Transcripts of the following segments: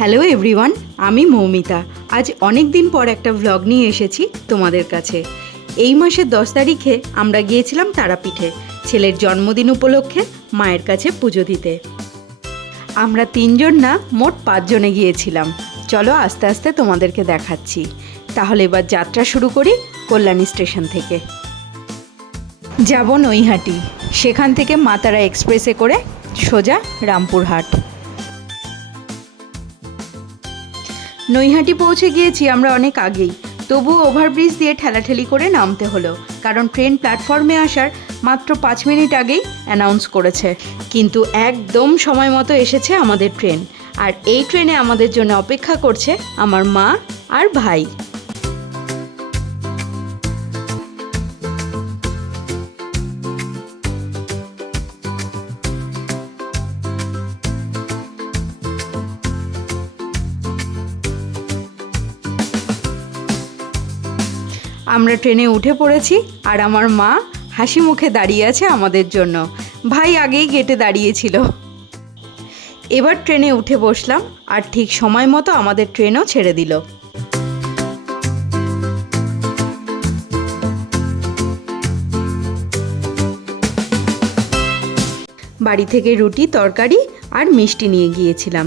Hello everyone, আমি মৌমিতা। আজ অনেক দিন পর একটা ভ্লগ নিয়ে এসেছি তোমাদের কাছে। এই মাসের 10 তারিখে আমরা গিয়েছিলাম তারাপীঠে ছেলের জন্মদিন উপলক্ষে মায়ের কাছে পুজো দিতে। আমরা 3 জন না, মোট 5 জনে গিয়েছিলাম। চলো আস্তে আস্তে তোমাদেরকে দেখাচ্ছি। তাহলে এবার যাত্রা শুরু করি কল্যাণী স্টেশন থেকে। যাব নৈহাটি, সেখান থেকে মা তারা এক্সপ্রেসে করে সোজা রামপুরহাট। নৈহাটি পৌঁছে গিয়েছি আমরা অনেক আগেই, তবুও ওভারব্রিজ দিয়ে ঠেলাঠেলি করে নামতে হলো, কারণ ট্রেন প্ল্যাটফর্মে আসার মাত্র 5 মিনিট আগেই অ্যানাউন্স করেছে। কিন্তু একদম সময় মতো এসেছে আমাদের ট্রেন, আর এই ট্রেনে আমাদের জন্য অপেক্ষা করছে আমার মা আর ভাই। আমরা ট্রেনে উঠে পড়েছি, আর আমার মা হাসি মুখে দাঁড়িয়ে আছে আমাদের জন্য। ভাই আগেই গেটে দাঁড়িয়েছিল। এবার ট্রেনে উঠে বসলাম, আর ঠিক সময় মতো আমাদের ট্রেনও ছেড়ে দিল। বাড়ি থেকে রুটি, তরকারি আর মিষ্টি নিয়ে গিয়েছিলাম।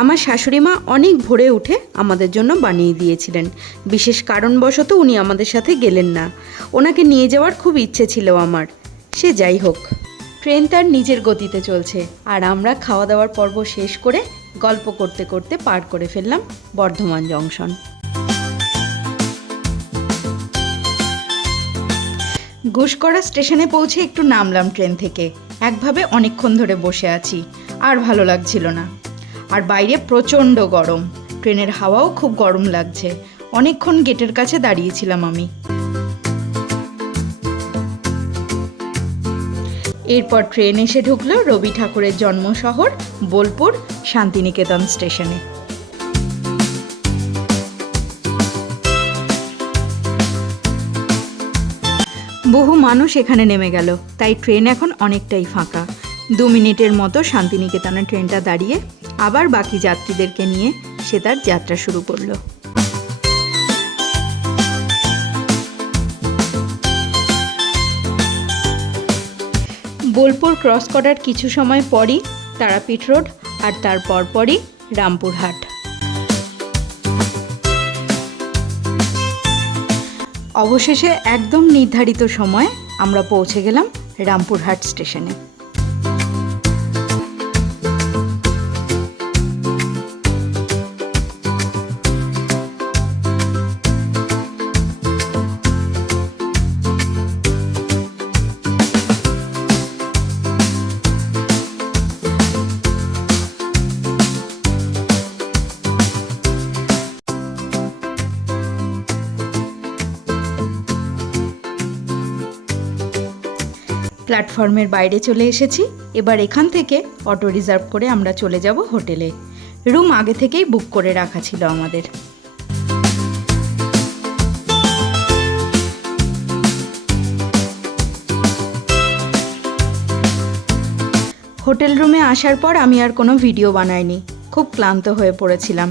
আমার শাশুড়ি মা অনেক ভোরে উঠে আমাদের জন্য বানিয়ে দিয়েছিলেন। বিশেষ কারণবশত উনি আমাদের সাথে গেলেন না। ওনাকে নিয়ে যাওয়ার খুব ইচ্ছে ছিল আমার। সে যাই হোক, ট্রেন তার নিজের গতিতে চলছে, আর আমরা খাওয়া দাওয়ার পর্ব শেষ করে গল্প করতে করতে পার করে ফেললাম বর্ধমান জংশন। ঘুষকরা স্টেশনে পৌঁছে একটু নামলাম ট্রেন থেকে। একভাবে অনেকক্ষণ ধরে বসে আছি, আর ভালো লাগছিল না। আর বাইরে প্রচণ্ড গরম, ট্রেনের হাওয়াও খুব গরম লাগছে। অনেকক্ষণ গেটের কাছে দাঁড়িয়েছিলাম আমি। এরপর ট্রেন এসে ঢুকলো রবি ঠাকুরের জন্ম শহর বোলপুর শান্তিনিকেতন স্টেশনে। বহু মানুষ এখানে নেমে গেল, তাই ট্রেন এখন অনেকটাই ফাঁকা। 2 মিনিটের মতো শান্তিনিকেতনের ট্রেনটা দাঁড়িয়ে আবার বাকি যাত্রীদেরকে নিয়ে সে তার যাত্রা শুরু করলো। বোলপুর ক্রস করার কিছু সময় পরই তারাপীঠ রোড, আর তার পরপরই রামপুরহাট। অবশেষে একদম নির্ধারিত সময়ে আমরা পৌঁছে গেলাম রামপুরহাট স্টেশনে। প্ল্যাটফর্মের বাইরে চলে এসেছি। এবার এখান থেকে অটো রিজার্ভ করে আমরা চলে যাব হোটেলে। রুম আগে থেকেই বুক করে রাখা ছিল আমাদের। হোটেল রুমে আসার পর আমি আর কোনো ভিডিও বানাইনি, খুব ক্লান্ত হয়ে পড়েছিলাম।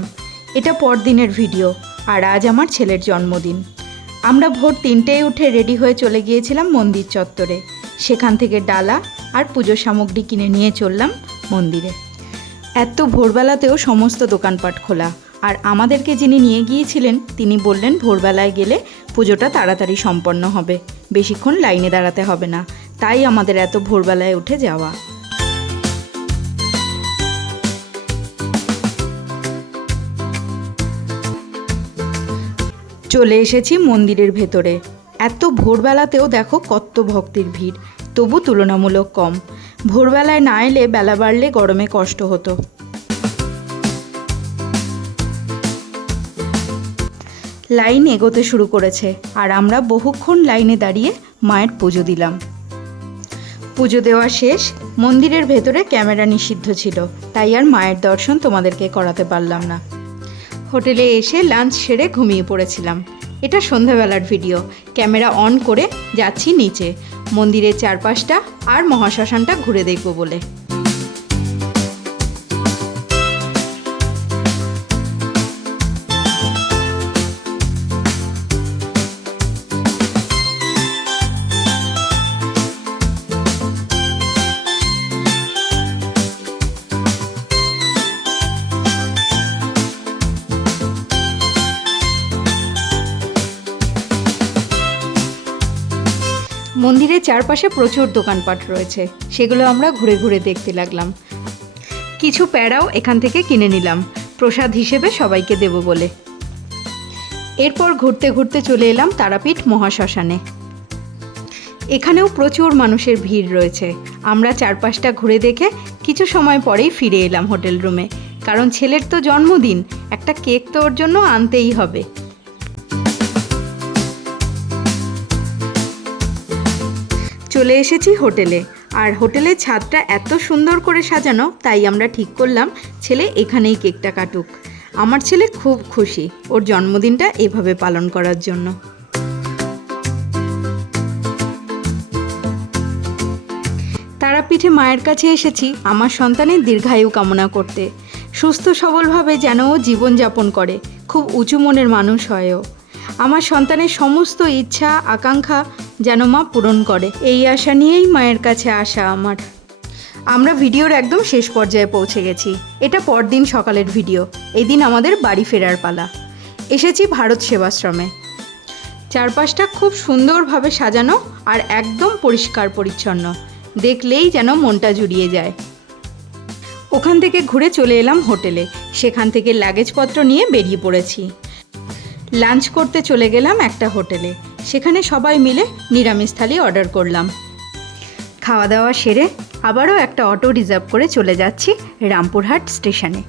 এটা পরদিনের ভিডিও, আর আজ আমার ছেলের জন্মদিন। আমরা ভোর 3টেয় উঠে রেডি হয়ে চলে গিয়েছিলাম মন্দির চত্বরে। সেখান থেকে ডালা আর পুজোর সামগ্রী কিনে নিয়ে চললাম মন্দিরে। এত ভোরবেলাতেও সমস্ত দোকানপাট খোলা, আর আমাদেরকে যিনি নিয়ে গিয়েছিলেন তিনি বললেন ভোরবেলায় গেলে পুজোটা তাড়াতাড়ি সম্পন্ন হবে, বেশিক্ষণ লাইনে দাঁড়াতে হবে না। তাই আমাদের এত ভোরবেলায় উঠে যাওয়া। চলে এসেছি মন্দিরের ভেতরে। এত ভোরবেলাতেও দেখো কত ভক্তের ভিড়, তবু তুলনামূলক কম। ভোরবেলায় না এলে বেলা বাড়লে গরমে কষ্ট হতো। লাইন এগোতে শুরু করেছে, আর আমরা বহুক্ষণ লাইনে দাঁড়িয়ে মায়ের পুজো দিলাম। পুজো দেওয়া শেষ। মন্দিরের ভেতরে ক্যামেরা নিষিদ্ধ ছিল, তাই আর মায়ের দর্শন তোমাদেরকে করাতে পারলাম না। হোটেলে এসে লাঞ্চ সেরে ঘুমিয়ে পড়েছিলাম। এটা সন্ধ্যাবেলার ভিডিও। ক্যামেরা অন করে যাচ্ছি নিচে, মন্দিরের চারপাশটা আর মহাশ্মশানটা ঘুরে দেখব বলে। মন্দিরের চারপাশে প্রচুর দোকানপাট রয়েছে, সেগুলো আমরা ঘুরে ঘুরে দেখতে লাগলাম। কিছু প্যাড়াও এখান থেকে কিনে নিলাম প্রসাদ হিসেবে সবাইকে দেব বলে। এরপর ঘুরতে ঘুরতে চলে এলাম তারাপীঠ মহাশ্মশানে। এখানেও প্রচুর মানুষের ভিড় রয়েছে। আমরা চারপাশটা ঘুরে দেখে কিছু সময় পরেই ফিরে এলাম হোটেল রুমে, কারণ ছেলের তো জন্মদিন, একটা কেক তো ওর জন্য আনতেই হবে। চলে এসেছি হোটেলে, আর হোটেলের ছাদটা এত সুন্দর করে সাজানো, তাই আমরা ঠিক করলাম ছেলে এখানেই কেকটা কাটুক। আমার ছেলে খুব খুশি ওর জন্মদিনটা এভাবে পালন করার জন্য। তারাপীঠে মায়ের কাছে এসেছি আমার সন্তানের দীর্ঘায়ু কামনা করতে, সুস্থ সবলভাবে যেন ও জীবনযাপন করে, খুব উঁচু মনের মানুষ হয় ও। আমার সন্তানের সমস্ত ইচ্ছা আকাঙ্ক্ষা যেন মা পূরণ করে, এই আশা নিয়েই মায়ের কাছে আসা আমার। আমরা ভিডিওর একদম শেষ পর্যায়ে পৌঁছে গেছি। এটা পরদিন সকালের ভিডিও। এই দিন আমাদের বাড়ি ফেরার পালা। এসেছি ভারত সেবাশ্রমে। চারপাশটা খুব সুন্দরভাবে সাজানো আর একদম পরিষ্কার পরিচ্ছন্ন, দেখলেই যেন মনটা জুড়িয়ে যায়। ওখান থেকে ঘুরে চলে এলাম হোটেলে। সেখান থেকে লাগেজপত্র নিয়ে বেরিয়ে পড়েছি। লাঞ্চ করতে চলে গেলাম একটা হোটেলে। সেখানে সবাই মিলে নিরামিষ থালি অর্ডার করলাম। খাওয়া দাওয়া সেরে আবারও একটা অটো রিজার্ভ করে চলে যাচ্ছি রামপুরহাট স্টেশনে।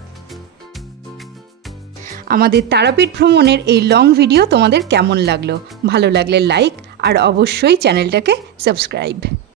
আমাদের তারাপীঠ ভ্রমণের এই লং ভিডিও তোমাদের কেমন লাগলো? ভালো লাগলে লাইক আর অবশ্যই চ্যানেলটাকে সাবস্ক্রাইব।